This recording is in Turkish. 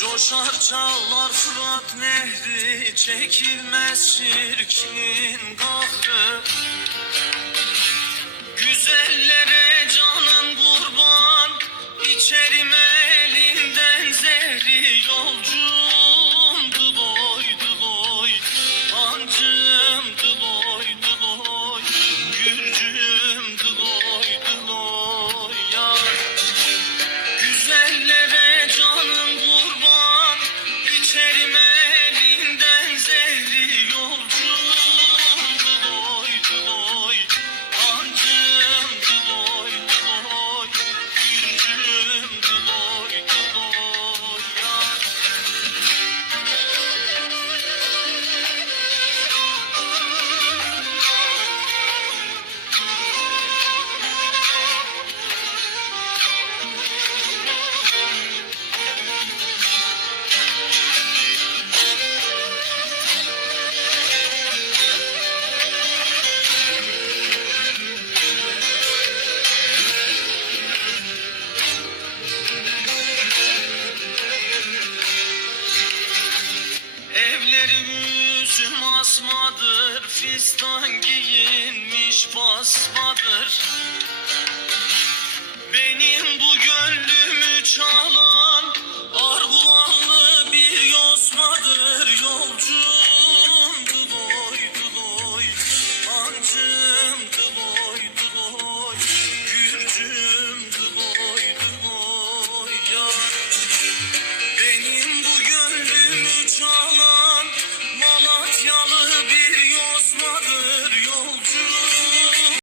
Coşar çağlar Fırat nehri Çekilmez çirkin kahrı. Güzellere canım kurban İçerim elinden zehri Yolcum Benim asmadır Fistan giyinmiş basmadır. Benim bu gönlümü çalar.